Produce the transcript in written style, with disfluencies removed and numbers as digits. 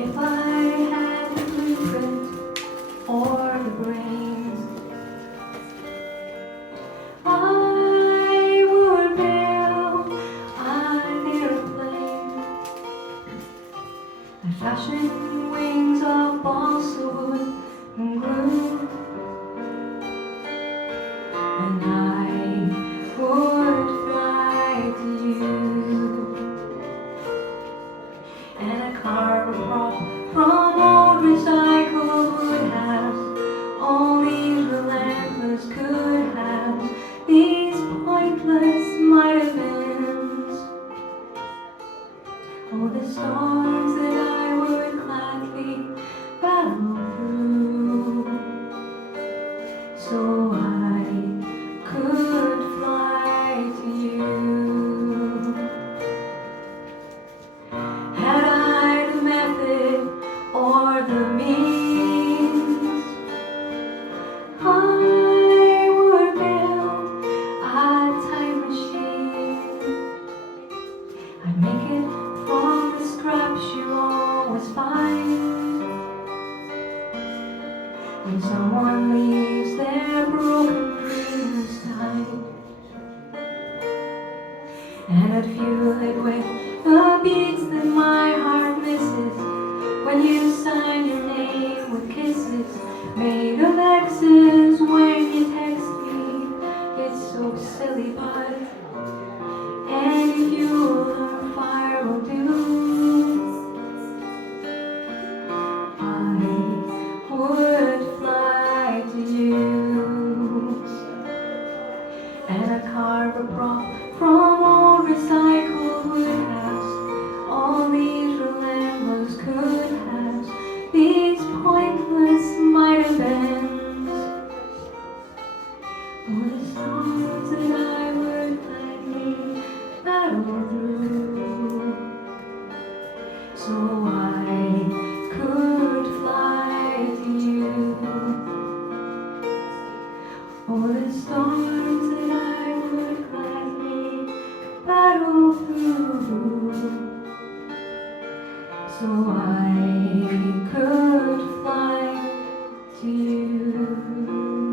If I had the blueprint or the brains, I would build an aeroplane that fashioned wings of balsa wood and glue, and I would fly to you. And a car prop from old recycled wood halves, all these relentless could haves, these pointless might have beens. Oh, the storms that I would gladly battle through, so I could fly to you. Had I the method or the means, I would build a time machine. I'd make it from the scraps you always find when someone leaves their broken dreams behind. And I'd fuel it with the beats that my heart misses when you sign your name with kisses made of X's when you text me. It's so silly, but any fuel or fire will do. I would fly to you. And a car brought from old recycled wood halves, all these relentless could haves, these pointless might have beens. Oh, the storms that I would gladly battle through, so I could fly to you. Oh, the storms that I would gladly battle through, so I could fly to you.